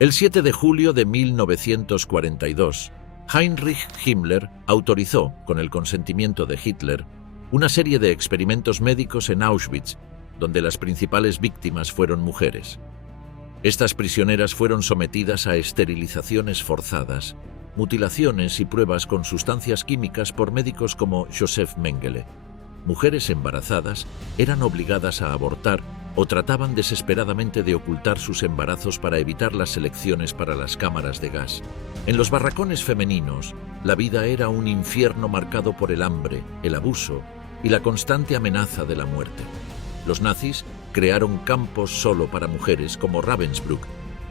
El 7 de julio de 1942, Heinrich Himmler autorizó, con el consentimiento de Hitler, una serie de experimentos médicos en Auschwitz, donde las principales víctimas fueron mujeres. Estas prisioneras fueron sometidas a esterilizaciones forzadas, mutilaciones y pruebas con sustancias químicas por médicos como Joseph Mengele. Mujeres embarazadas eran obligadas a abortar o trataban desesperadamente de ocultar sus embarazos para evitar las selecciones para las cámaras de gas. En los barracones femeninos, la vida era un infierno marcado por el hambre, el abuso y la constante amenaza de la muerte. Los nazis crearon campos solo para mujeres como Ravensbrück,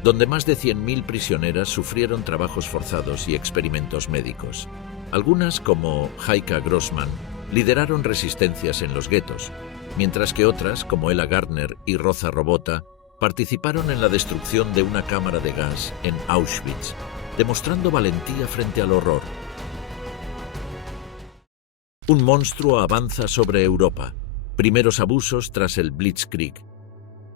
donde más de 100.000 prisioneras sufrieron trabajos forzados y experimentos médicos. Algunas, como Heike Grossmann, lideraron resistencias en los guetos, mientras que otras, como Ella Gardner y Rosa Robota, participaron en la destrucción de una cámara de gas en Auschwitz, demostrando valentía frente al horror. Un monstruo avanza sobre Europa. Primeros abusos tras el Blitzkrieg.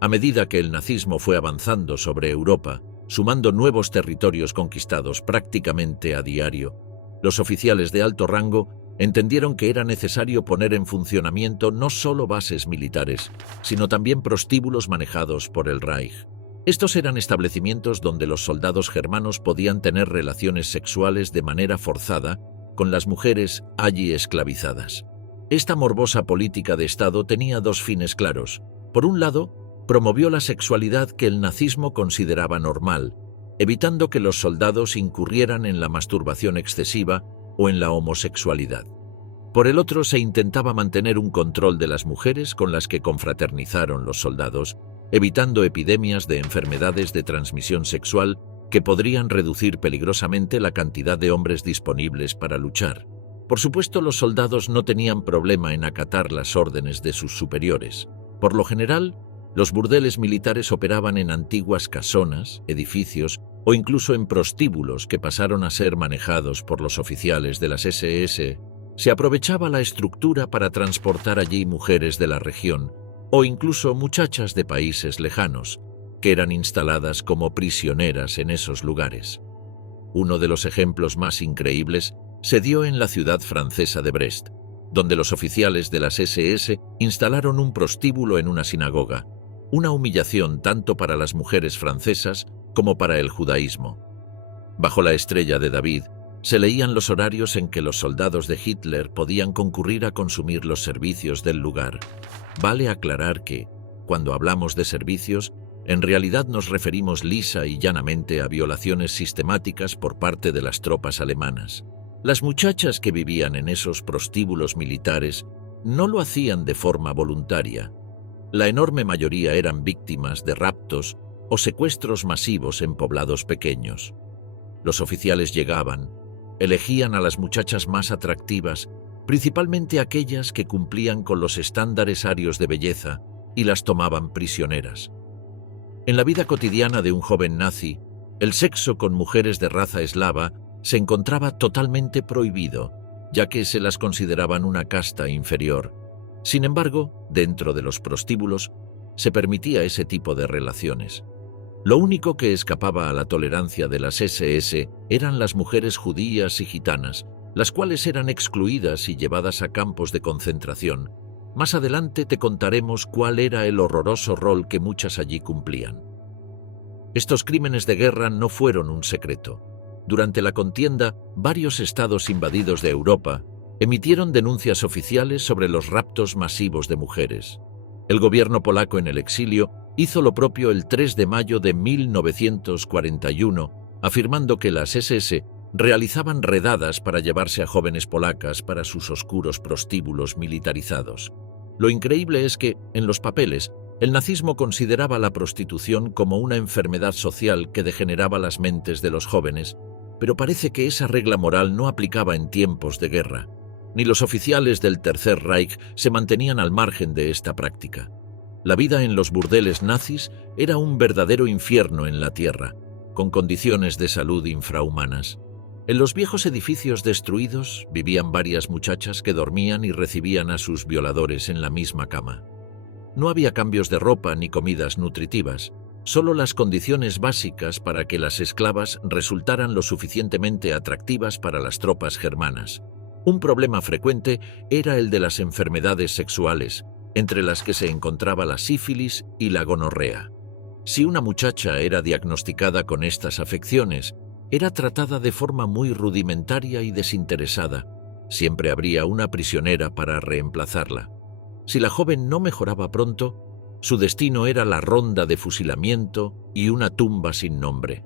A medida que el nazismo fue avanzando sobre Europa, sumando nuevos territorios conquistados prácticamente a diario, los oficiales de alto rango entendieron que era necesario poner en funcionamiento no solo bases militares, sino también prostíbulos manejados por el Reich. Estos eran establecimientos donde los soldados germanos podían tener relaciones sexuales de manera forzada con las mujeres allí esclavizadas. Esta morbosa política de Estado tenía dos fines claros. Por un lado, promovió la sexualidad que el nazismo consideraba normal, evitando que los soldados incurrieran en la masturbación excesiva o en la homosexualidad. Por el otro, se intentaba mantener un control de las mujeres con las que confraternizaron los soldados, evitando epidemias de enfermedades de transmisión sexual que podrían reducir peligrosamente la cantidad de hombres disponibles para luchar. Por supuesto, los soldados no tenían problema en acatar las órdenes de sus superiores. Por lo general, los burdeles militares operaban en antiguas casonas, edificios o incluso en prostíbulos que pasaron a ser manejados por los oficiales de las SS. Se aprovechaba la estructura para transportar allí mujeres de la región o incluso muchachas de países lejanos, que eran instaladas como prisioneras en esos lugares. Uno de los ejemplos más increíbles se dio en la ciudad francesa de Brest, donde los oficiales de las SS instalaron un prostíbulo en una sinagoga, una humillación tanto para las mujeres francesas como para el judaísmo. Bajo la estrella de David, se leían los horarios en que los soldados de Hitler podían concurrir a consumir los servicios del lugar. Vale aclarar que, cuando hablamos de servicios, en realidad nos referimos lisa y llanamente a violaciones sistemáticas por parte de las tropas alemanas. Las muchachas que vivían en esos prostíbulos militares no lo hacían de forma voluntaria. La enorme mayoría eran víctimas de raptos o secuestros masivos en poblados pequeños. Los oficiales llegaban, elegían a las muchachas más atractivas, principalmente aquellas que cumplían con los estándares arios de belleza, y las tomaban prisioneras. En la vida cotidiana de un joven nazi, el sexo con mujeres de raza eslava se encontraba totalmente prohibido, ya que se las consideraban una casta inferior. Sin embargo, dentro de los prostíbulos se permitía ese tipo de relaciones. Lo único que escapaba a la tolerancia de las SS eran las mujeres judías y gitanas, las cuales eran excluidas y llevadas a campos de concentración. Más adelante te contaremos cuál era el horroroso rol que muchas allí cumplían. Estos crímenes de guerra no fueron un secreto. Durante la contienda, varios estados invadidos de Europa emitieron denuncias oficiales sobre los raptos masivos de mujeres. El gobierno polaco en el exilio hizo lo propio el 3 de mayo de 1941, afirmando que las SS realizaban redadas para llevarse a jóvenes polacas para sus oscuros prostíbulos militarizados. Lo increíble es que, en los papeles, el nazismo consideraba la prostitución como una enfermedad social que degeneraba las mentes de los jóvenes, pero parece que esa regla moral no aplicaba en tiempos de guerra. Ni los oficiales del Tercer Reich se mantenían al margen de esta práctica. La vida en los burdeles nazis era un verdadero infierno en la tierra, con condiciones de salud infrahumanas. En los viejos edificios destruidos vivían varias muchachas que dormían y recibían a sus violadores en la misma cama. No había cambios de ropa ni comidas nutritivas, solo las condiciones básicas para que las esclavas resultaran lo suficientemente atractivas para las tropas germanas. Un problema frecuente era el de las enfermedades sexuales, entre las que se encontraba la sífilis y la gonorrea. Si una muchacha era diagnosticada con estas afecciones, era tratada de forma muy rudimentaria y desinteresada. Siempre habría una prisionera para reemplazarla. Si la joven no mejoraba pronto, su destino era la ronda de fusilamiento y una tumba sin nombre.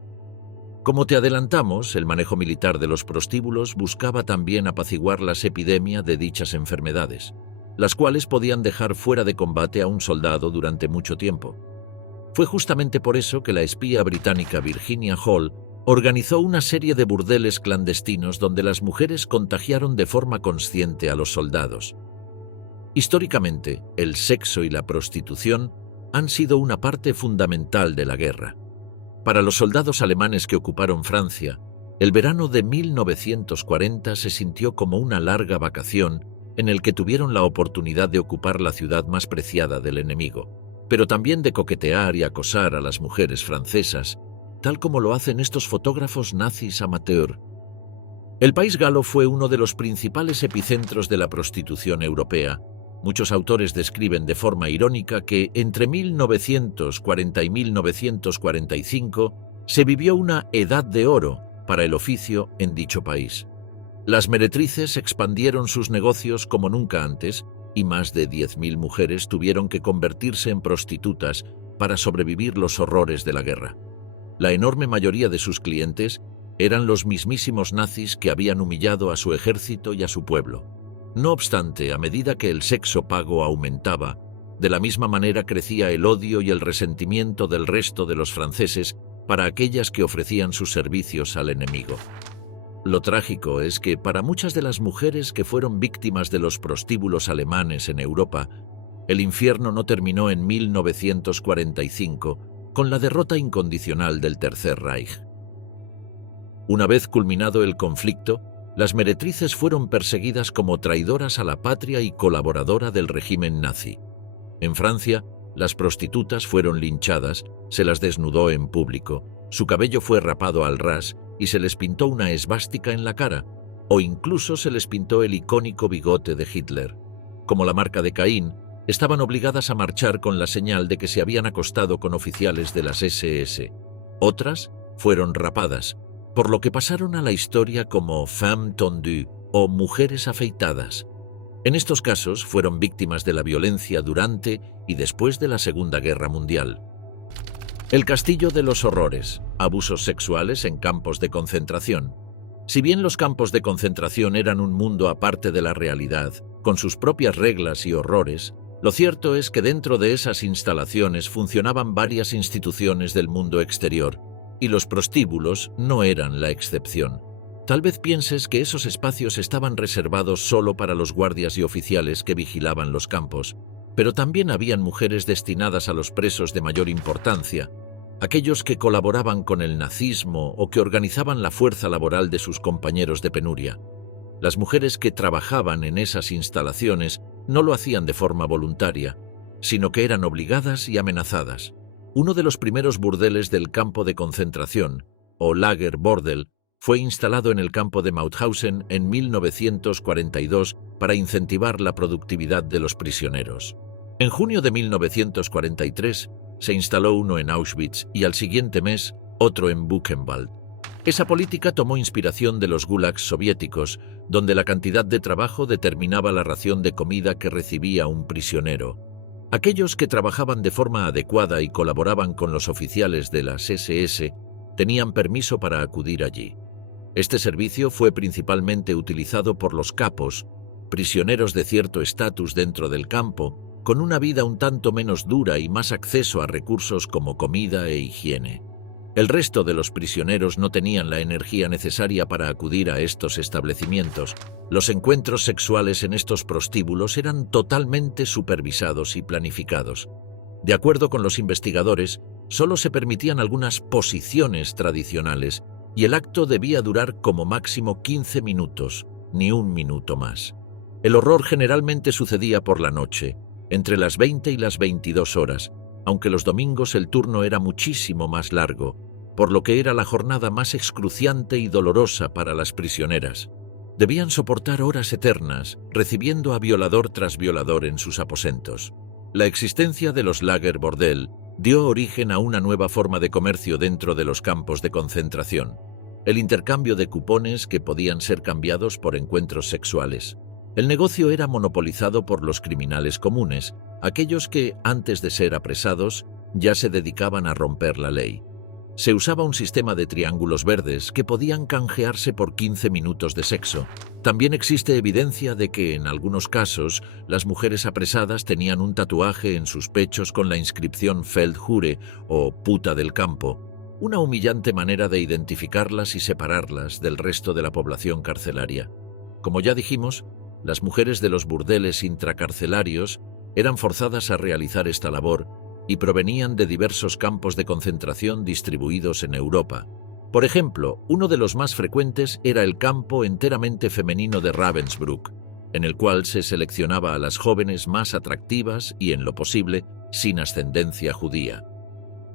Como te adelantamos, el manejo militar de los prostíbulos buscaba también apaciguar las epidemias de dichas enfermedades, las cuales podían dejar fuera de combate a un soldado durante mucho tiempo. Fue justamente por eso que la espía británica Virginia Hall organizó una serie de burdeles clandestinos donde las mujeres contagiaron de forma consciente a los soldados. Históricamente, el sexo y la prostitución han sido una parte fundamental de la guerra. Para los soldados alemanes que ocuparon Francia, el verano de 1940 se sintió como una larga vacación en el que tuvieron la oportunidad de ocupar la ciudad más preciada del enemigo, pero también de coquetear y acosar a las mujeres francesas, tal como lo hacen estos fotógrafos nazis amateur. El país galo fue uno de los principales epicentros de la prostitución europea. Muchos autores describen de forma irónica que entre 1940 y 1945 se vivió una edad de oro para el oficio en dicho país. Las meretrices expandieron sus negocios como nunca antes y más de 10.000 mujeres tuvieron que convertirse en prostitutas para sobrevivir los horrores de la guerra. La enorme mayoría de sus clientes eran los mismísimos nazis que habían humillado a su ejército y a su pueblo. No obstante, a medida que el sexo pago aumentaba, de la misma manera crecía el odio y el resentimiento del resto de los franceses para aquellas que ofrecían sus servicios al enemigo. Lo trágico es que para muchas de las mujeres que fueron víctimas de los prostíbulos alemanes en Europa, el infierno no terminó en 1945 con la derrota incondicional del Tercer Reich. Una vez culminado el conflicto, las meretrices fueron perseguidas como traidoras a la patria y colaboradora del régimen nazi. En Francia, las prostitutas fueron linchadas, se las desnudó en público, su cabello fue rapado al ras y se les pintó una esvástica en la cara, o incluso se les pintó el icónico bigote de Hitler. Como la marca de Caín, estaban obligadas a marchar con la señal de que se habían acostado con oficiales de las SS. Otras fueron rapadas, por lo que pasaron a la historia como femmes tondues o mujeres afeitadas. En estos casos fueron víctimas de la violencia durante y después de la Segunda Guerra Mundial. El Castillo de los Horrores, abusos sexuales en campos de concentración. Si bien los campos de concentración eran un mundo aparte de la realidad, con sus propias reglas y horrores, lo cierto es que dentro de esas instalaciones funcionaban varias instituciones del mundo exterior, y los prostíbulos no eran la excepción. Tal vez pienses que esos espacios estaban reservados solo para los guardias y oficiales que vigilaban los campos, pero también habían mujeres destinadas a los presos de mayor importancia, aquellos que colaboraban con el nazismo o que organizaban la fuerza laboral de sus compañeros de penuria. Las mujeres que trabajaban en esas instalaciones no lo hacían de forma voluntaria, sino que eran obligadas y amenazadas. Uno de los primeros burdeles del campo de concentración, o Lager Bordel, fue instalado en el campo de Mauthausen en 1942 para incentivar la productividad de los prisioneros. En junio de 1943 se instaló uno en Auschwitz y al siguiente mes otro en Buchenwald. Esa política tomó inspiración de los gulags soviéticos, donde la cantidad de trabajo determinaba la ración de comida que recibía un prisionero. Aquellos que trabajaban de forma adecuada y colaboraban con los oficiales de las SS tenían permiso para acudir allí. Este servicio fue principalmente utilizado por los capos, prisioneros de cierto estatus dentro del campo, con una vida un tanto menos dura y más acceso a recursos como comida e higiene. El resto de los prisioneros no tenían la energía necesaria para acudir a estos establecimientos. Los encuentros sexuales en estos prostíbulos eran totalmente supervisados y planificados. De acuerdo con los investigadores, solo se permitían algunas posiciones tradicionales y el acto debía durar como máximo 15 minutos, ni un minuto más. El horror generalmente sucedía por la noche, entre las 20 y las 22 horas, aunque los domingos el turno era muchísimo más largo, por lo que era la jornada más excruciante y dolorosa para las prisioneras. Debían soportar horas eternas, recibiendo a violador tras violador en sus aposentos. La existencia de los Lager Bordel dio origen a una nueva forma de comercio dentro de los campos de concentración: el intercambio de cupones que podían ser cambiados por encuentros sexuales. El negocio era monopolizado por los criminales comunes, aquellos que, antes de ser apresados, ya se dedicaban a romper la ley. Se usaba un sistema de triángulos verdes que podían canjearse por 15 minutos de sexo. También existe evidencia de que, en algunos casos, las mujeres apresadas tenían un tatuaje en sus pechos con la inscripción Feldhure o puta del campo, una humillante manera de identificarlas y separarlas del resto de la población carcelaria. Como ya dijimos, las mujeres de los burdeles intracarcelarios eran forzadas a realizar esta labor y provenían de diversos campos de concentración distribuidos en Europa. Por ejemplo, uno de los más frecuentes era el campo enteramente femenino de Ravensbrück, en el cual se seleccionaba a las jóvenes más atractivas y, en lo posible, sin ascendencia judía.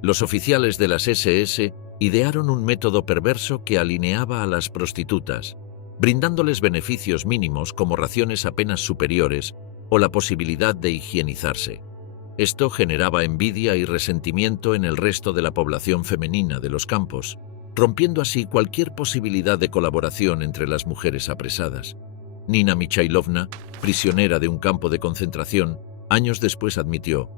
Los oficiales de las SS idearon un método perverso que alineaba a las prostitutas, brindándoles beneficios mínimos como raciones apenas superiores o la posibilidad de higienizarse. Esto generaba envidia y resentimiento en el resto de la población femenina de los campos, rompiendo así cualquier posibilidad de colaboración entre las mujeres apresadas. Nina Michailovna, prisionera de un campo de concentración, años después admitió: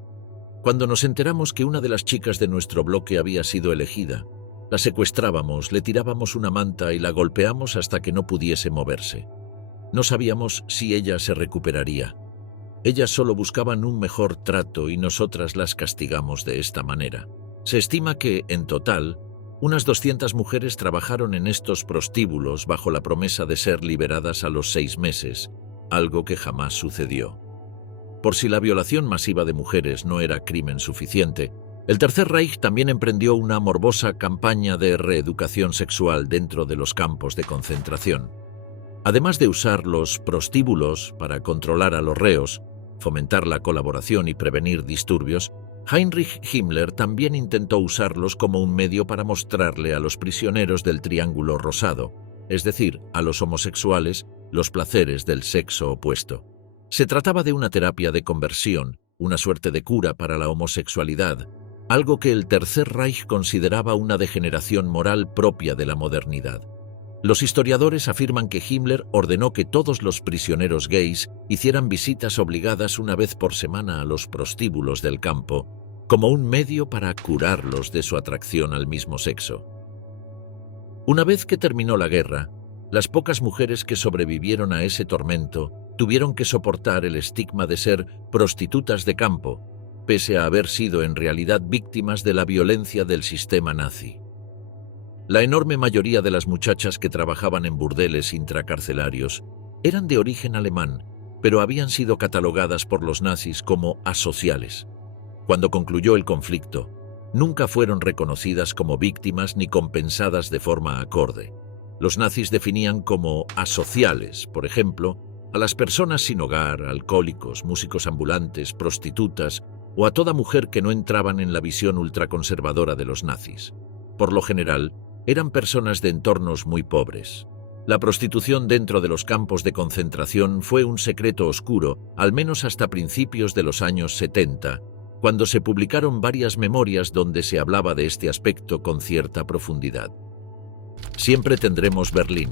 «Cuando nos enteramos que una de las chicas de nuestro bloque había sido elegida, la secuestrábamos, le tirábamos una manta y la golpeamos hasta que no pudiese moverse. No sabíamos si ella se recuperaría. Ellas solo buscaban un mejor trato y nosotras las castigamos de esta manera». Se estima que, en total, unas 200 mujeres trabajaron en estos prostíbulos bajo la promesa de ser liberadas a los 6 meses, algo que jamás sucedió. Por si la violación masiva de mujeres no era crimen suficiente, el Tercer Reich también emprendió una morbosa campaña de reeducación sexual dentro de los campos de concentración. Además de usar los prostíbulos para controlar a los reos, fomentar la colaboración y prevenir disturbios, Heinrich Himmler también intentó usarlos como un medio para mostrarle a los prisioneros del Triángulo Rosado, es decir, a los homosexuales, los placeres del sexo opuesto. Se trataba de una terapia de conversión, una suerte de cura para la homosexualidad, algo que el Tercer Reich consideraba una degeneración moral propia de la modernidad. Los historiadores afirman que Himmler ordenó que todos los prisioneros gays hicieran visitas obligadas una vez por semana a los prostíbulos del campo, como un medio para curarlos de su atracción al mismo sexo. Una vez que terminó la guerra, las pocas mujeres que sobrevivieron a ese tormento tuvieron que soportar el estigma de ser prostitutas de campo, pese a haber sido en realidad víctimas de la violencia del sistema nazi. La enorme mayoría de las muchachas que trabajaban en burdeles intracarcelarios eran de origen alemán, pero habían sido catalogadas por los nazis como asociales. Cuando concluyó el conflicto, nunca fueron reconocidas como víctimas ni compensadas de forma acorde. Los nazis definían como asociales, por ejemplo, a las personas sin hogar, alcohólicos, músicos ambulantes, prostitutas o a toda mujer que no entraban en la visión ultraconservadora de los nazis. Por lo general, eran personas de entornos muy pobres. La prostitución dentro de los campos de concentración fue un secreto oscuro, al menos hasta principios de los años 70, cuando se publicaron varias memorias donde se hablaba de este aspecto con cierta profundidad. Siempre tendremos Berlín,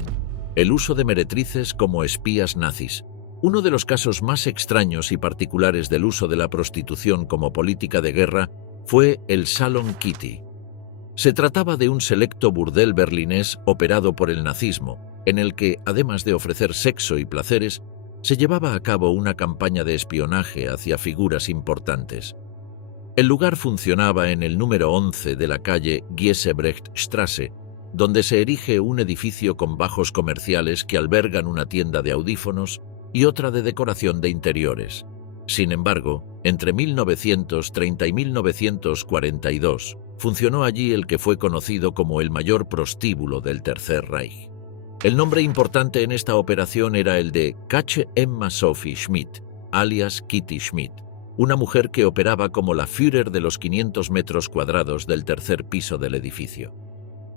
el uso de meretrices como espías nazis, uno de los casos más extraños y particulares del uso de la prostitución como política de guerra fue el Salon Kitty. Se trataba de un selecto burdel berlinés operado por el nazismo, en el que, además de ofrecer sexo y placeres, se llevaba a cabo una campaña de espionaje hacia figuras importantes. El lugar funcionaba en el número 11 de la calle Giesebrechtstraße, donde se erige un edificio con bajos comerciales que albergan una tienda de audífonos y otra de decoración de interiores. Sin embargo, entre 1930 y 1942, funcionó allí el que fue conocido como el mayor prostíbulo del Tercer Reich. El nombre importante en esta operación era el de Katje Emma Sophie Schmidt, alias Kitty Schmidt. una mujer que operaba como la Führer de los 500 metros cuadrados del tercer piso del edificio.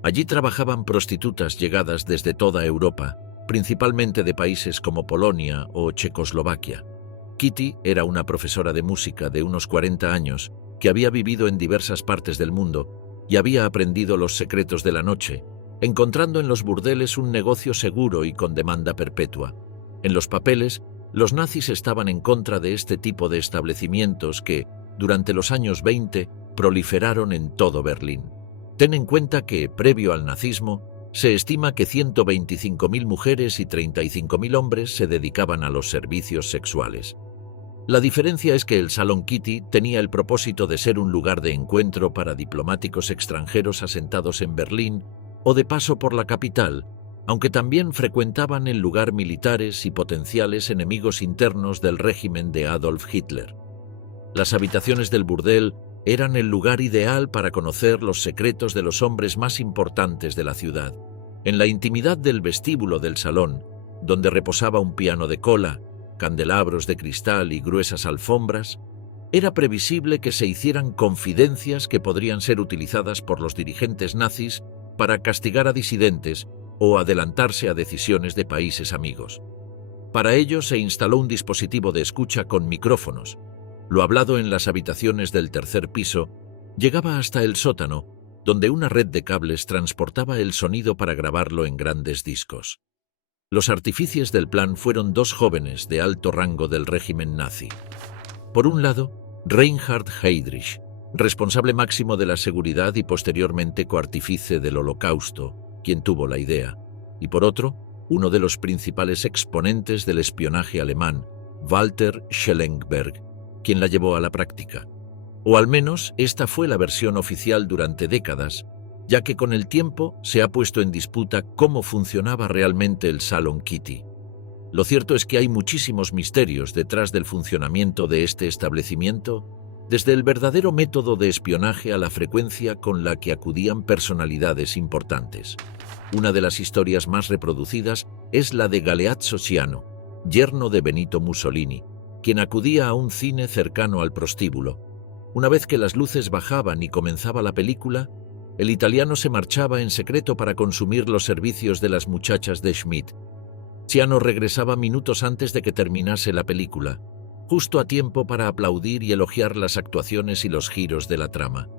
Allí trabajaban prostitutas llegadas desde toda Europa, principalmente de países como Polonia o Checoslovaquia. Kitty era una profesora de música de unos 40 años que había vivido en diversas partes del mundo y había aprendido los secretos de la noche, encontrando en los burdeles un negocio seguro y con demanda perpetua. En los papeles, los nazis estaban en contra de este tipo de establecimientos que, durante los años 20, proliferaron en todo Berlín. Ten en cuenta que, previo al nazismo, se estima que 125.000 mujeres y 35.000 hombres se dedicaban a los servicios sexuales. La diferencia es que el Salón Kitty tenía el propósito de ser un lugar de encuentro para diplomáticos extranjeros asentados en Berlín o de paso por la capital, aunque también frecuentaban el lugar militares y potenciales enemigos internos del régimen de Adolf Hitler. Las habitaciones del burdel eran el lugar ideal para conocer los secretos de los hombres más importantes de la ciudad. En la intimidad del vestíbulo del salón, donde reposaba un piano de cola, candelabros de cristal y gruesas alfombras, era previsible que se hicieran confidencias que podrían ser utilizadas por los dirigentes nazis para castigar a disidentes o adelantarse a decisiones de países amigos. Para ello se instaló un dispositivo de escucha con micrófonos. Lo hablado en las habitaciones del tercer piso llegaba hasta el sótano, donde una red de cables transportaba el sonido para grabarlo en grandes discos. Los artífices del plan fueron dos jóvenes de alto rango del régimen nazi. Por un lado, Reinhard Heydrich, responsable máximo de la seguridad y posteriormente coartífice del Holocausto, quien tuvo la idea, y por otro, uno de los principales exponentes del espionaje alemán, Walter Schellenberg, quien la llevó a la práctica. O al menos esta fue la versión oficial durante décadas, ya que con el tiempo se ha puesto en disputa cómo funcionaba realmente el Salón Kitty. Lo cierto es que hay muchísimos misterios detrás del funcionamiento de este establecimiento, desde el verdadero método de espionaje a la frecuencia con la que acudían personalidades importantes. Una de las historias más reproducidas es la de Galeazzo Ciano, yerno de Benito Mussolini, quien acudía a un cine cercano al prostíbulo. Una vez que las luces bajaban y comenzaba la película, el italiano se marchaba en secreto para consumir los servicios de las muchachas de Schmidt. Ciano regresaba minutos antes de que terminase la película, justo a tiempo para aplaudir y elogiar las actuaciones y los giros de la trama.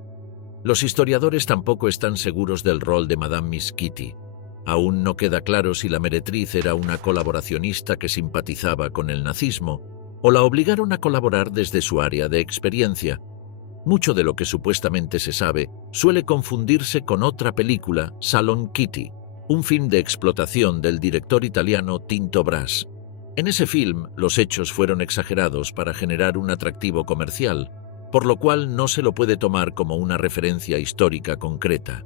Los historiadores tampoco están seguros del rol de Madame Miss Kitty. Aún no queda claro si la meretriz era una colaboracionista que simpatizaba con el nazismo o la obligaron a colaborar desde su área de experiencia. Mucho de lo que supuestamente se sabe suele confundirse con otra película, Salón Kitty, un film de explotación del director italiano Tinto Brass. En ese film, los hechos fueron exagerados para generar un atractivo comercial, por lo cual no se lo puede tomar como una referencia histórica concreta.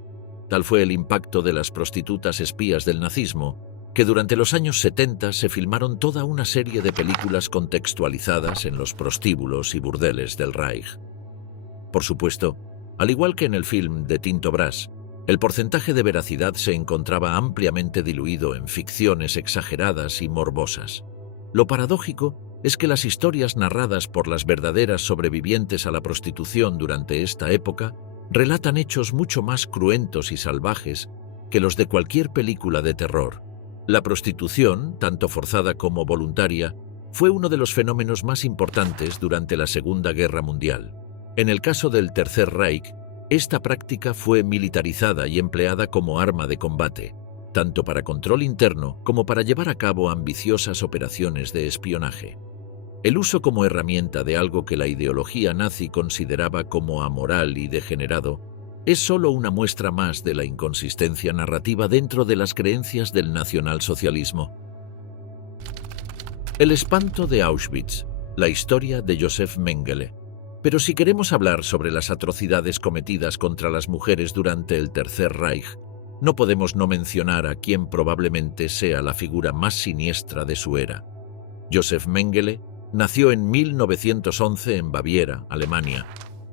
Tal fue el impacto de las prostitutas espías del nazismo, que durante los años 70 se filmaron toda una serie de películas contextualizadas en los prostíbulos y burdeles del Reich. Por supuesto, al igual que en el film de Tinto Brass, el porcentaje de veracidad se encontraba ampliamente diluido en ficciones exageradas y morbosas. Lo paradójico es que las historias narradas por las verdaderas sobrevivientes a la prostitución durante esta época relatan hechos mucho más cruentos y salvajes que los de cualquier película de terror. La prostitución, tanto forzada como voluntaria, fue uno de los fenómenos más importantes durante la Segunda Guerra Mundial. En el caso del Tercer Reich, esta práctica fue militarizada y empleada como arma de combate, tanto para control interno como para llevar a cabo ambiciosas operaciones de espionaje. El uso como herramienta de algo que la ideología nazi consideraba como amoral y degenerado es solo una muestra más de la inconsistencia narrativa dentro de las creencias del nacionalsocialismo. El espanto de Auschwitz, la historia de Josef Mengele. Pero si queremos hablar sobre las atrocidades cometidas contra las mujeres durante el Tercer Reich, no podemos no mencionar a quien probablemente sea la figura más siniestra de su era. Josef Mengele nació en 1911 en Baviera, Alemania,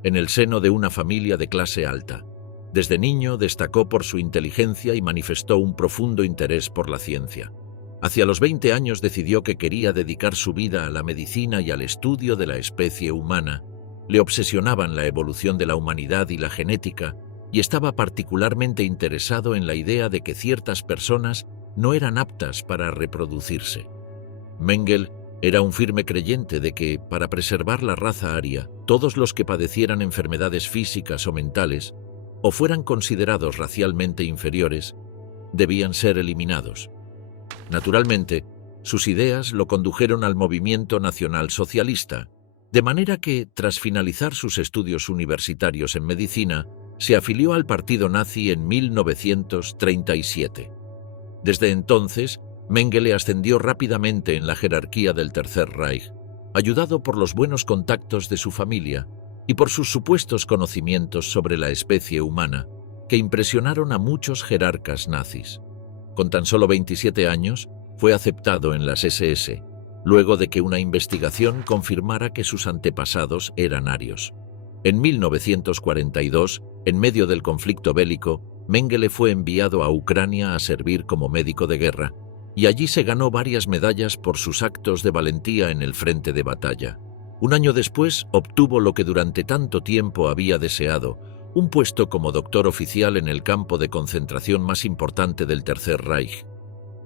en el seno de una familia de clase alta. Desde niño destacó por su inteligencia y manifestó un profundo interés por la ciencia. Hacia los 20 años decidió que quería dedicar su vida a la medicina y al estudio de la especie humana. Le obsesionaban la evolución de la humanidad y la genética, y estaba particularmente interesado en la idea de que ciertas personas no eran aptas para reproducirse. Mengele era un firme creyente de que, para preservar la raza aria, todos los que padecieran enfermedades físicas o mentales, o fueran considerados racialmente inferiores, debían ser eliminados. Naturalmente, sus ideas lo condujeron al movimiento nacionalsocialista, de manera que, tras finalizar sus estudios universitarios en medicina, se afilió al partido nazi en 1937. Desde entonces, Mengele ascendió rápidamente en la jerarquía del Tercer Reich, ayudado por los buenos contactos de su familia y por sus supuestos conocimientos sobre la especie humana, que impresionaron a muchos jerarcas nazis. Con tan solo 27 años, fue aceptado en las SS, luego de que una investigación confirmara que sus antepasados eran arios. En 1942, en medio del conflicto bélico, Mengele fue enviado a Ucrania a servir como médico de guerra, y allí se ganó varias medallas por sus actos de valentía en el frente de batalla. Un año después, obtuvo lo que durante tanto tiempo había deseado, un puesto como doctor oficial en el campo de concentración más importante del Tercer Reich.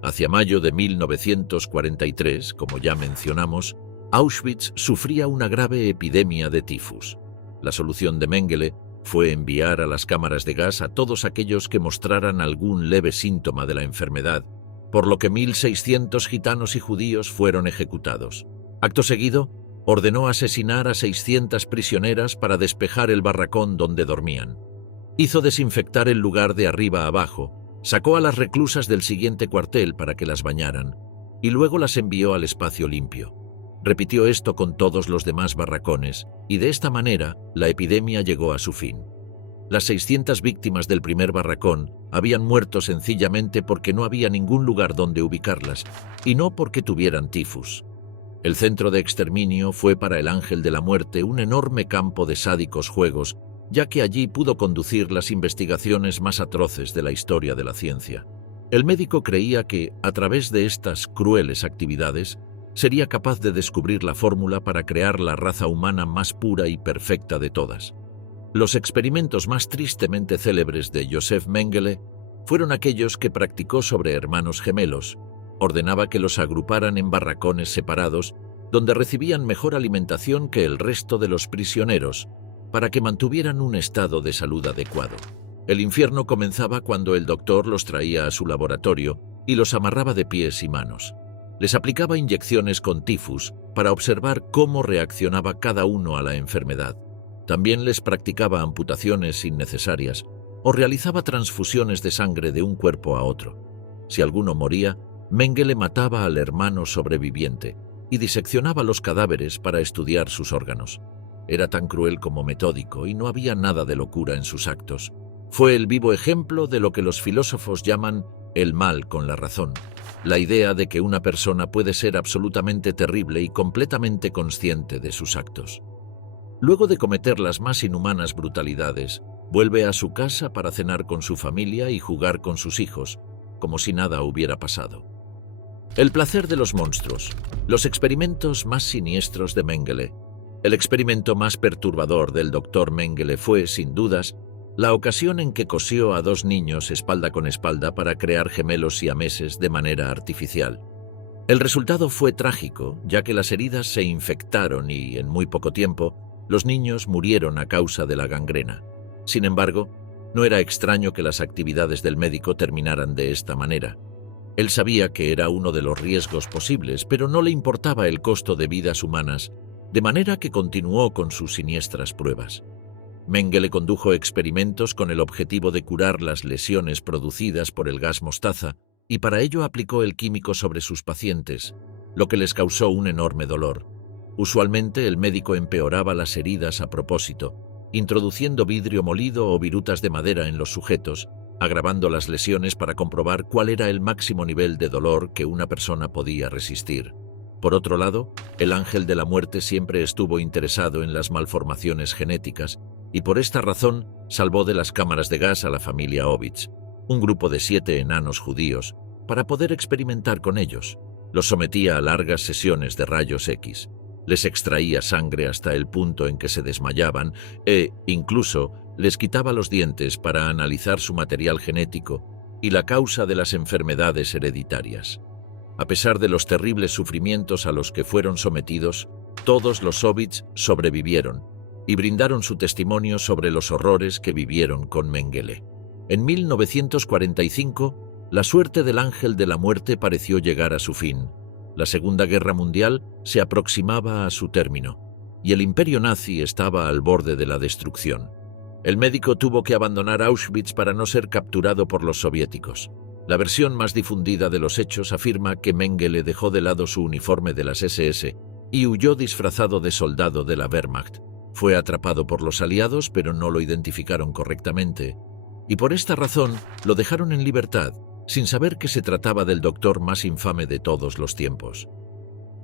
Hacia mayo de 1943, como ya mencionamos, Auschwitz sufría una grave epidemia de tifus. La solución de Mengele fue enviar a las cámaras de gas a todos aquellos que mostraran algún leve síntoma de la enfermedad, por lo que 1.600 gitanos y judíos fueron ejecutados. Acto seguido, ordenó asesinar a 600 prisioneras para despejar el barracón donde dormían. Hizo desinfectar el lugar de arriba a abajo, sacó a las reclusas del siguiente cuartel para que las bañaran, y luego las envió al espacio limpio. Repitió esto con todos los demás barracones, y de esta manera la epidemia llegó a su fin. Las 600 víctimas del primer barracón habían muerto sencillamente porque no había ningún lugar donde ubicarlas, y no porque tuvieran tifus. El centro de exterminio fue para el Ángel de la Muerte un enorme campo de sádicos juegos, ya que allí pudo conducir las investigaciones más atroces de la historia de la ciencia. El médico creía que, a través de estas crueles actividades, sería capaz de descubrir la fórmula para crear la raza humana más pura y perfecta de todas. Los experimentos más tristemente célebres de Joseph Mengele fueron aquellos que practicó sobre hermanos gemelos. Ordenaba que los agruparan en barracones separados, donde recibían mejor alimentación que el resto de los prisioneros, para que mantuvieran un estado de salud adecuado. El infierno comenzaba cuando el doctor los traía a su laboratorio y los amarraba de pies y manos. Les aplicaba inyecciones con tifus para observar cómo reaccionaba cada uno a la enfermedad. También les practicaba amputaciones innecesarias o realizaba transfusiones de sangre de un cuerpo a otro. Si alguno moría, Mengele mataba al hermano sobreviviente y diseccionaba los cadáveres para estudiar sus órganos. Era tan cruel como metódico y no había nada de locura en sus actos. Fue el vivo ejemplo de lo que los filósofos llaman el mal con la razón, la idea de que una persona puede ser absolutamente terrible y completamente consciente de sus actos. Luego de cometer las más inhumanas brutalidades, vuelve a su casa para cenar con su familia y jugar con sus hijos, como si nada hubiera pasado. El placer de los monstruos, los experimentos más siniestros de Mengele. El experimento más perturbador del Dr. Mengele fue, sin dudas, la ocasión en que cosió a 2 niños espalda con espalda para crear gemelos siameses de manera artificial. El resultado fue trágico, ya que las heridas se infectaron y, en muy poco tiempo, los niños murieron a causa de la gangrena. Sin embargo, no era extraño que las actividades del médico terminaran de esta manera. Él sabía que era uno de los riesgos posibles, pero no le importaba el costo de vidas humanas, de manera que continuó con sus siniestras pruebas. Mengele condujo experimentos con el objetivo de curar las lesiones producidas por el gas mostaza, y para ello aplicó el químico sobre sus pacientes, lo que les causó un enorme dolor. Usualmente el médico empeoraba las heridas a propósito, introduciendo vidrio molido o virutas de madera en los sujetos, agravando las lesiones para comprobar cuál era el máximo nivel de dolor que una persona podía resistir. Por otro lado, el Ángel de la Muerte siempre estuvo interesado en las malformaciones genéticas y por esta razón salvó de las cámaras de gas a la familia Ovitz, un grupo de 7 enanos judíos, para poder experimentar con ellos. Los sometía a largas sesiones de rayos X. Les extraía sangre hasta el punto en que se desmayaban e, incluso, les quitaba los dientes para analizar su material genético y la causa de las enfermedades hereditarias. A pesar de los terribles sufrimientos a los que fueron sometidos, todos los Soviets sobrevivieron y brindaron su testimonio sobre los horrores que vivieron con Mengele. En 1945, la suerte del ángel de la muerte pareció llegar a su fin. La Segunda Guerra Mundial se aproximaba a su término y el imperio nazi estaba al borde de la destrucción. El médico tuvo que abandonar Auschwitz para no ser capturado por los soviéticos. La versión más difundida de los hechos afirma que Mengele dejó de lado su uniforme de las SS y huyó disfrazado de soldado de la Wehrmacht. Fue atrapado por los aliados, pero no lo identificaron correctamente, y por esta razón lo dejaron en libertad, sin saber que se trataba del doctor más infame de todos los tiempos.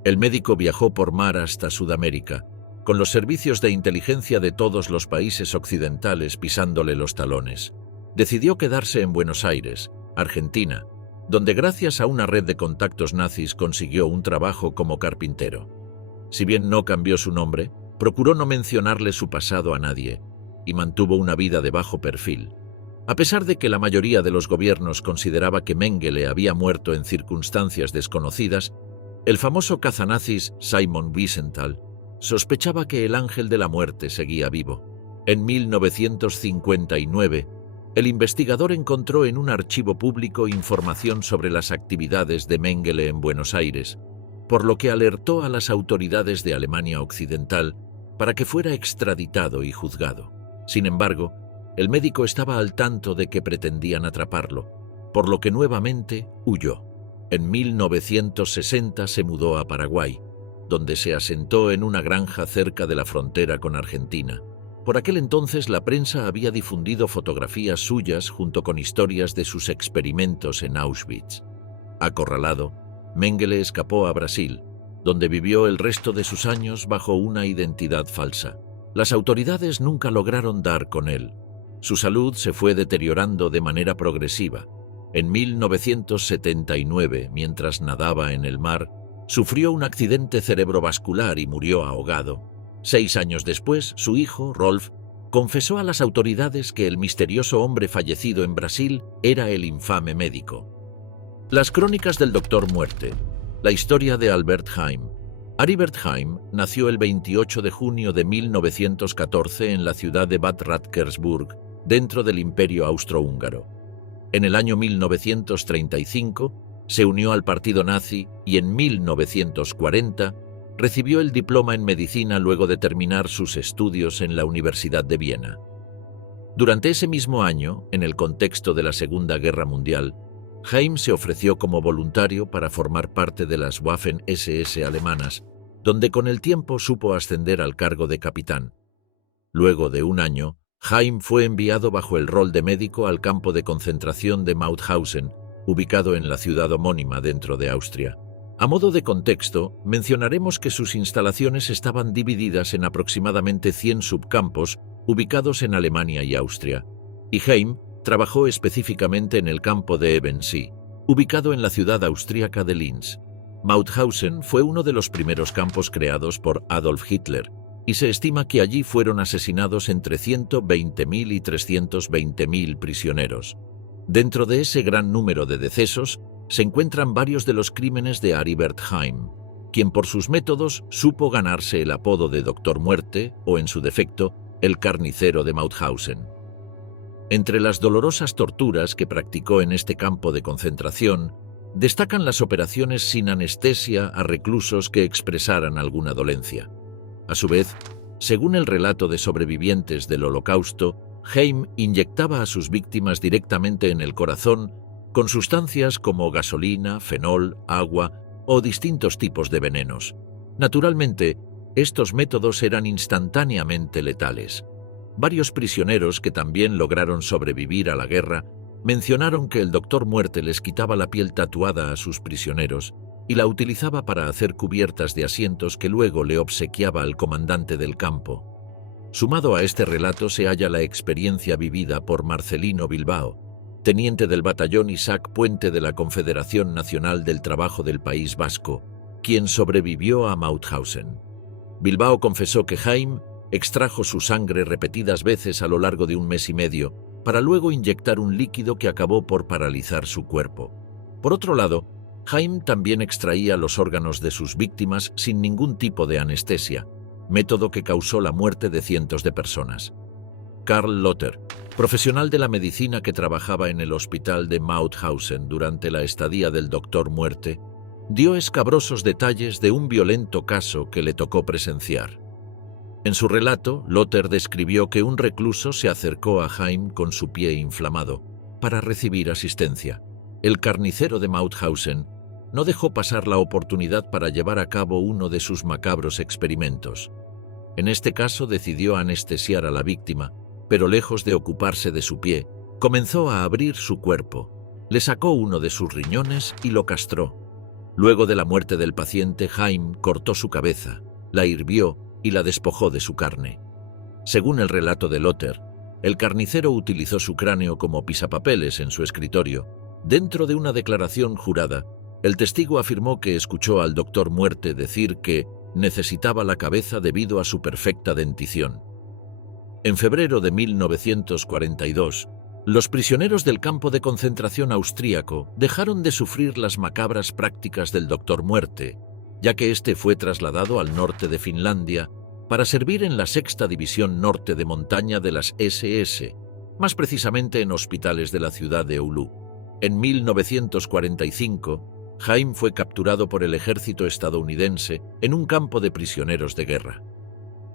El médico viajó por mar hasta Sudamérica, con los servicios de inteligencia de todos los países occidentales pisándole los talones. Decidió quedarse en Buenos Aires, Argentina, donde gracias a una red de contactos nazis consiguió un trabajo como carpintero. Si bien no cambió su nombre, procuró no mencionarle su pasado a nadie y mantuvo una vida de bajo perfil. A pesar de que la mayoría de los gobiernos consideraba que Mengele había muerto en circunstancias desconocidas, el famoso cazanazis Simon Wiesenthal sospechaba que el ángel de la muerte seguía vivo. En 1959, el investigador encontró en un archivo público información sobre las actividades de Mengele en Buenos Aires, por lo que alertó a las autoridades de Alemania Occidental para que fuera extraditado y juzgado. Sin embargo, el médico estaba al tanto de que pretendían atraparlo, por lo que nuevamente huyó. En 1960 se mudó a Paraguay, donde se asentó en una granja cerca de la frontera con Argentina. Por aquel entonces la prensa había difundido fotografías suyas junto con historias de sus experimentos en Auschwitz. Acorralado, Mengele escapó a Brasil, donde vivió el resto de sus años bajo una identidad falsa. Las autoridades nunca lograron dar con él. Su salud se fue deteriorando de manera progresiva. En 1979, mientras nadaba en el mar, sufrió un accidente cerebrovascular y murió ahogado. 6 años después, su hijo, Rolf, confesó a las autoridades que el misterioso hombre fallecido en Brasil era el infame médico. Las crónicas del Doctor Muerte. La historia de Albert Heim. Aribert Heim nació el 28 de junio de 1914 en la ciudad de Bad Radkersburg, dentro del Imperio Austrohúngaro. En el año 1935 se unió al partido nazi y en 1940 recibió el diploma en medicina luego de terminar sus estudios en la Universidad de Viena. Durante ese mismo año, en el contexto de la Segunda Guerra Mundial, Heim se ofreció como voluntario para formar parte de las Waffen-SS alemanas, donde con el tiempo supo ascender al cargo de capitán. Luego de un año, Heim fue enviado bajo el rol de médico al campo de concentración de Mauthausen, ubicado en la ciudad homónima dentro de Austria. A modo de contexto, mencionaremos que sus instalaciones estaban divididas en aproximadamente 100 subcampos ubicados en Alemania y Austria, y Heim trabajó específicamente en el campo de Ebensee, ubicado en la ciudad austríaca de Linz. Mauthausen fue uno de los primeros campos creados por Adolf Hitler, y se estima que allí fueron asesinados entre 120.000 y 320.000 prisioneros. Dentro de ese gran número de decesos se encuentran varios de los crímenes de Aribert Heim, quien por sus métodos supo ganarse el apodo de Doctor Muerte o, en su defecto, el carnicero de Mauthausen. Entre las dolorosas torturas que practicó en este campo de concentración, destacan las operaciones sin anestesia a reclusos que expresaran alguna dolencia. A su vez, según el relato de sobrevivientes del Holocausto, Heim inyectaba a sus víctimas directamente en el corazón con sustancias como gasolina, fenol, agua o distintos tipos de venenos. Naturalmente, estos métodos eran instantáneamente letales. Varios prisioneros que también lograron sobrevivir a la guerra mencionaron que el Doctor Muerte les quitaba la piel tatuada a sus prisioneros y la utilizaba para hacer cubiertas de asientos que luego le obsequiaba al comandante del campo. Sumado a este relato se halla la experiencia vivida por Marcelino Bilbao, teniente del batallón Isaac Puente de la Confederación Nacional del Trabajo del País Vasco, quien sobrevivió a Mauthausen. Bilbao confesó que Jaime extrajo su sangre repetidas veces a lo largo de un mes y medio, para luego inyectar un líquido que acabó por paralizar su cuerpo. Por otro lado, Jaime también extraía los órganos de sus víctimas sin ningún tipo de anestesia, método que causó la muerte de cientos de personas. Karl Lotter, profesional de la medicina que trabajaba en el hospital de Mauthausen durante la estadía del Doctor Muerte, dio escabrosos detalles de un violento caso que le tocó presenciar. En su relato, Lotter describió que un recluso se acercó a Jaime con su pie inflamado para recibir asistencia. El carnicero de Mauthausen no dejó pasar la oportunidad para llevar a cabo uno de sus macabros experimentos. En este caso decidió anestesiar a la víctima, pero lejos de ocuparse de su pie, comenzó a abrir su cuerpo, le sacó uno de sus riñones y lo castró. Luego de la muerte del paciente, Jaime cortó su cabeza, la hirvió y la despojó de su carne. Según el relato de Lotter, el carnicero utilizó su cráneo como pisapapeles en su escritorio. Dentro de una declaración jurada, el testigo afirmó que escuchó al Doctor Muerte decir que necesitaba la cabeza debido a su perfecta dentición. En febrero de 1942, los prisioneros del campo de concentración austríaco dejaron de sufrir las macabras prácticas del Doctor Muerte, ya que éste fue trasladado al norte de Finlandia para servir en la Sexta División Norte de Montaña de las SS, más precisamente en hospitales de la ciudad de Oulu. En 1945, Jaime fue capturado por el ejército estadounidense en un campo de prisioneros de guerra.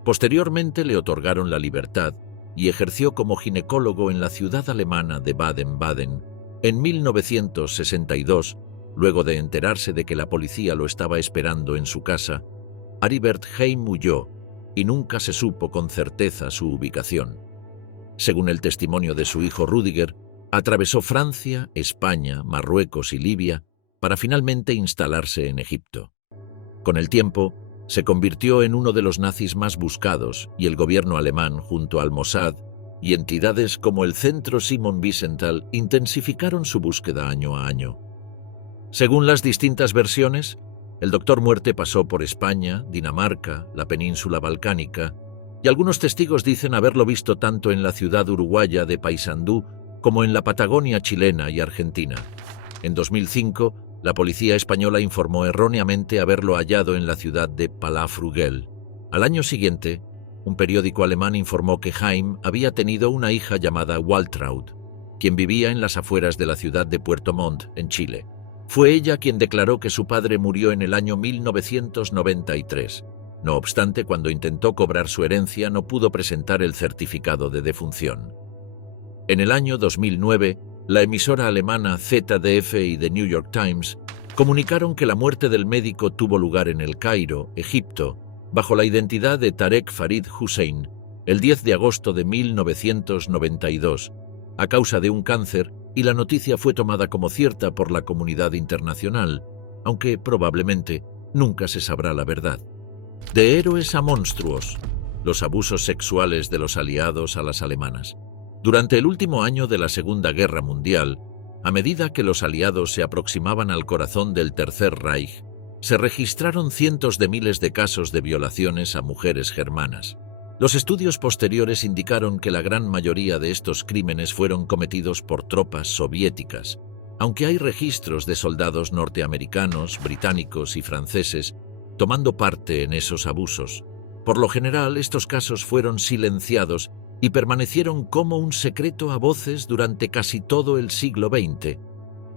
Posteriormente le otorgaron la libertad y ejerció como ginecólogo en la ciudad alemana de Baden-Baden. En 1962, luego de enterarse de que la policía lo estaba esperando en su casa, Aribert Jaime huyó y nunca se supo con certeza su ubicación. Según el testimonio de su hijo Rüdiger, atravesó Francia, España, Marruecos y Libia para finalmente instalarse en Egipto. Con el tiempo, se convirtió en uno de los nazis más buscados y el gobierno alemán, junto al Mossad y entidades como el Centro Simon Wiesenthal, intensificaron su búsqueda año a año. Según las distintas versiones, el Doctor Muerte pasó por España, Dinamarca, la península balcánica, y algunos testigos dicen haberlo visto tanto en la ciudad uruguaya de Paysandú como en la Patagonia chilena y argentina. En 2005, la policía española informó erróneamente haberlo hallado en la ciudad de Palafrugell. Al año siguiente, un periódico alemán informó que Jaime había tenido una hija llamada Waltraud, quien vivía en las afueras de la ciudad de Puerto Montt, en Chile. Fue ella quien declaró que su padre murió en el año 1993. No obstante, cuando intentó cobrar su herencia, no pudo presentar el certificado de defunción. En el año 2009, la emisora alemana ZDF y The New York Times comunicaron que la muerte del médico tuvo lugar en El Cairo, Egipto, bajo la identidad de Tarek Farid Hussein, el 10 de agosto de 1992, a causa de un cáncer, y la noticia fue tomada como cierta por la comunidad internacional, aunque probablemente nunca se sabrá la verdad. De héroes a monstruos, los abusos sexuales de los aliados a las alemanas. Durante el último año de la Segunda Guerra Mundial, a medida que los aliados se aproximaban al corazón del Tercer Reich, se registraron cientos de miles de casos de violaciones a mujeres germanas. Los estudios posteriores indicaron que la gran mayoría de estos crímenes fueron cometidos por tropas soviéticas, aunque hay registros de soldados norteamericanos, británicos y franceses tomando parte en esos abusos. Por lo general, estos casos fueron silenciados y permanecieron como un secreto a voces durante casi todo el siglo XX.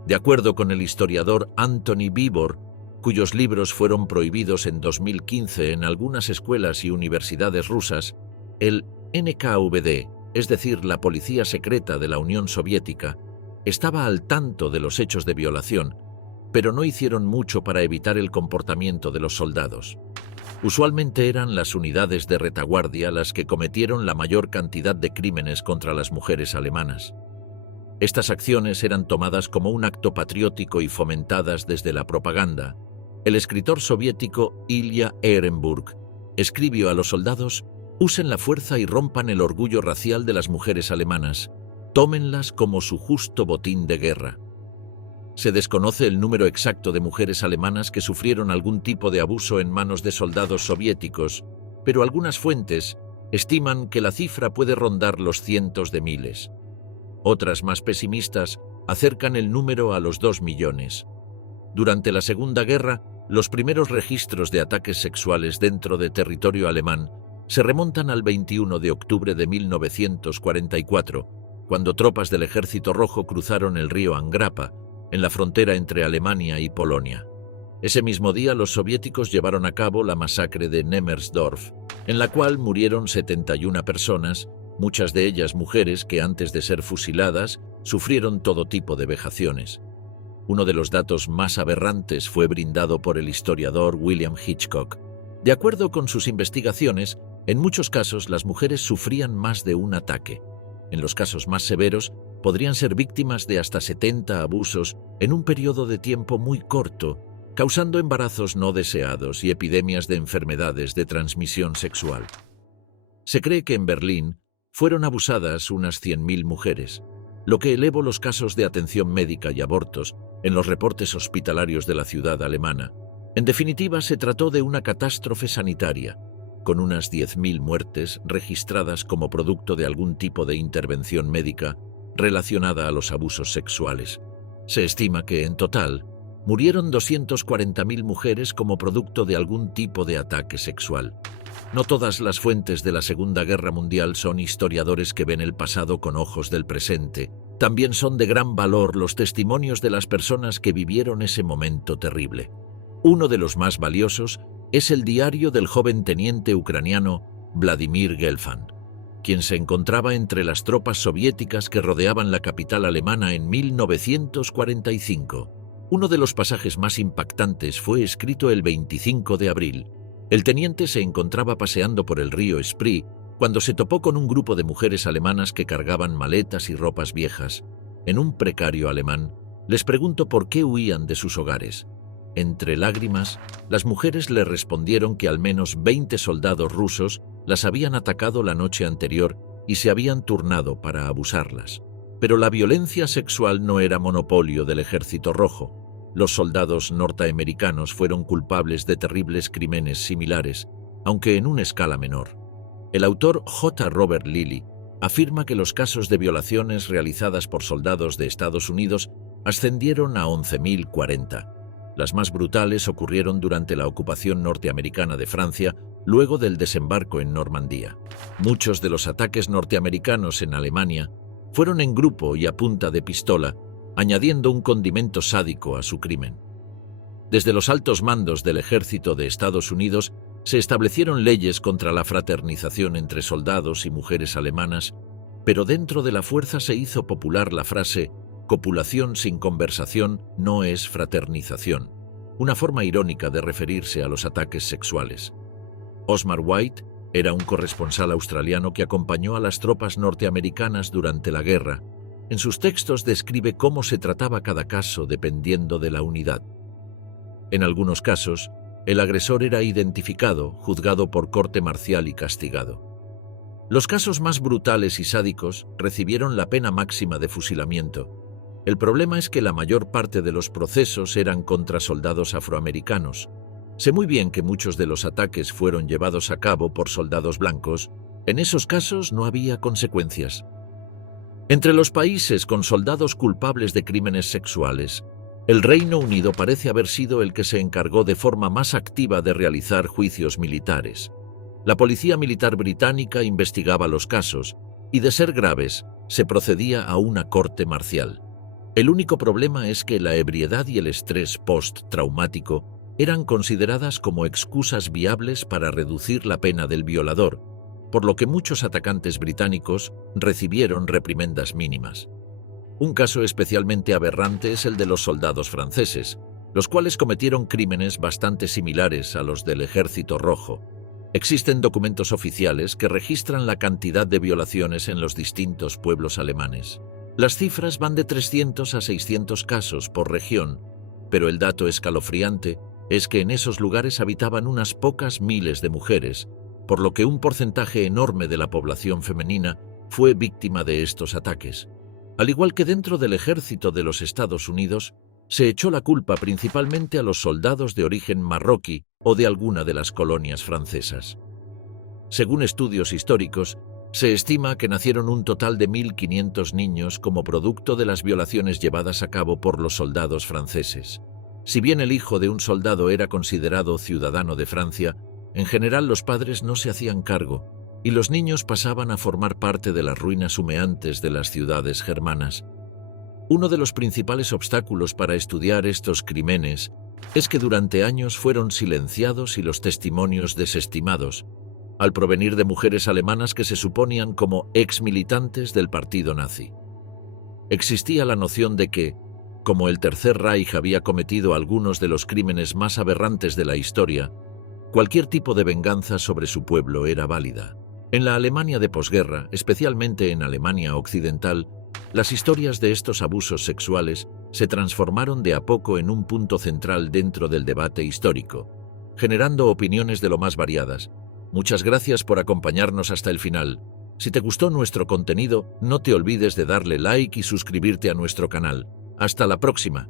De acuerdo con el historiador Anthony Beevor, cuyos libros fueron prohibidos en 2015 en algunas escuelas y universidades rusas, el NKVD, es decir, la policía secreta de la Unión Soviética, estaba al tanto de los hechos de violación, pero no hicieron mucho para evitar el comportamiento de los soldados. Usualmente eran las unidades de retaguardia las que cometieron la mayor cantidad de crímenes contra las mujeres alemanas. Estas acciones eran tomadas como un acto patriótico y fomentadas desde la propaganda. El escritor soviético Ilya Ehrenburg escribió a los soldados: «Usen la fuerza y rompan el orgullo racial de las mujeres alemanas. Tómenlas como su justo botín de guerra. Se desconoce el número exacto de mujeres alemanas que sufrieron algún tipo de abuso en manos de soldados soviéticos, pero algunas fuentes estiman que la cifra puede rondar los cientos de miles. Otras, más pesimistas, acercan el número a los 2 millones. Durante la Segunda Guerra, los primeros registros de ataques sexuales dentro de territorio alemán se remontan al 21 de octubre de 1944, cuando tropas del Ejército Rojo cruzaron el río Angrapa, en la frontera entre Alemania y Polonia. Ese mismo día los soviéticos llevaron a cabo la masacre de Nemmersdorf, en la cual murieron 71 personas, muchas de ellas mujeres que antes de ser fusiladas sufrieron todo tipo de vejaciones. Uno de los datos más aberrantes fue brindado por el historiador William Hitchcock. De acuerdo con sus investigaciones, en muchos casos las mujeres sufrían más de un ataque. En los casos más severos, podrían ser víctimas de hasta 70 abusos en un periodo de tiempo muy corto, causando embarazos no deseados y epidemias de enfermedades de transmisión sexual. Se cree que en Berlín fueron abusadas unas 100.000 mujeres, lo que elevó los casos de atención médica y abortos en los reportes hospitalarios de la ciudad alemana. En definitiva, se trató de una catástrofe sanitaria, con unas 10.000 muertes registradas como producto de algún tipo de intervención médica relacionada a los abusos sexuales. Se estima que, en total, murieron 240.000 mujeres como producto de algún tipo de ataque sexual. No todas las fuentes de la Segunda Guerra Mundial son historiadores que ven el pasado con ojos del presente. También son de gran valor los testimonios de las personas que vivieron ese momento terrible. Uno de los más valiosos es el diario del joven teniente ucraniano Vladimir Gelfand, quien se encontraba entre las tropas soviéticas que rodeaban la capital alemana en 1945. Uno de los pasajes más impactantes fue escrito el 25 de abril. El teniente se encontraba paseando por el río Spree cuando se topó con un grupo de mujeres alemanas que cargaban maletas y ropas viejas. En un precario alemán, les preguntó por qué huían de sus hogares. Entre lágrimas, las mujeres le respondieron que al menos 20 soldados rusos las habían atacado la noche anterior y se habían turnado para abusarlas. Pero la violencia sexual no era monopolio del Ejército Rojo. Los soldados norteamericanos fueron culpables de terribles crímenes similares, aunque en una escala menor. El autor J. Robert Lilly afirma que los casos de violaciones realizadas por soldados de Estados Unidos ascendieron a 11.040. Las más brutales ocurrieron durante la ocupación norteamericana de Francia, luego del desembarco en Normandía. Muchos de los ataques norteamericanos en Alemania fueron en grupo y a punta de pistola, añadiendo un condimento sádico a su crimen. Desde los altos mandos del ejército de Estados Unidos se establecieron leyes contra la fraternización entre soldados y mujeres alemanas, pero dentro de la fuerza se hizo popular la frase «copulación sin conversación no es fraternización», una forma irónica de referirse a los ataques sexuales. Osmar White era un corresponsal australiano que acompañó a las tropas norteamericanas durante la guerra. En sus textos describe cómo se trataba cada caso dependiendo de la unidad. En algunos casos, el agresor era identificado, juzgado por corte marcial y castigado. Los casos más brutales y sádicos recibieron la pena máxima de fusilamiento. El problema es que la mayor parte de los procesos eran contra soldados afroamericanos. Sé muy bien que muchos de los ataques fueron llevados a cabo por soldados blancos. En esos casos no había consecuencias. Entre los países con soldados culpables de crímenes sexuales, el Reino Unido parece haber sido el que se encargó de forma más activa de realizar juicios militares. La policía militar británica investigaba los casos y, de ser graves, se procedía a una corte marcial. El único problema es que la ebriedad y el estrés post-traumático eran consideradas como excusas viables para reducir la pena del violador, por lo que muchos atacantes británicos recibieron reprimendas mínimas. Un caso especialmente aberrante es el de los soldados franceses, los cuales cometieron crímenes bastante similares a los del Ejército Rojo. Existen documentos oficiales que registran la cantidad de violaciones en los distintos pueblos alemanes. Las cifras van de 300 a 600 casos por región, pero el dato escalofriante es que en esos lugares habitaban unas pocas miles de mujeres, por lo que un porcentaje enorme de la población femenina fue víctima de estos ataques. Al igual que dentro del ejército de los Estados Unidos, se echó la culpa principalmente a los soldados de origen marroquí o de alguna de las colonias francesas. Según estudios históricos, se estima que nacieron un total de 1.500 niños como producto de las violaciones llevadas a cabo por los soldados franceses. Si bien el hijo de un soldado era considerado ciudadano de Francia, en general los padres no se hacían cargo, y los niños pasaban a formar parte de las ruinas humeantes de las ciudades germanas. Uno de los principales obstáculos para estudiar estos crímenes es que durante años fueron silenciados y los testimonios desestimados, al provenir de mujeres alemanas que se suponían como ex-militantes del partido nazi. Existía la noción de que, como el Tercer Reich había cometido algunos de los crímenes más aberrantes de la historia, cualquier tipo de venganza sobre su pueblo era válida. En la Alemania de posguerra, especialmente en Alemania Occidental, las historias de estos abusos sexuales se transformaron de a poco en un punto central dentro del debate histórico, generando opiniones de lo más variadas. Muchas gracias por acompañarnos hasta el final. Si te gustó nuestro contenido, no te olvides de darle like y suscribirte a nuestro canal. Hasta la próxima.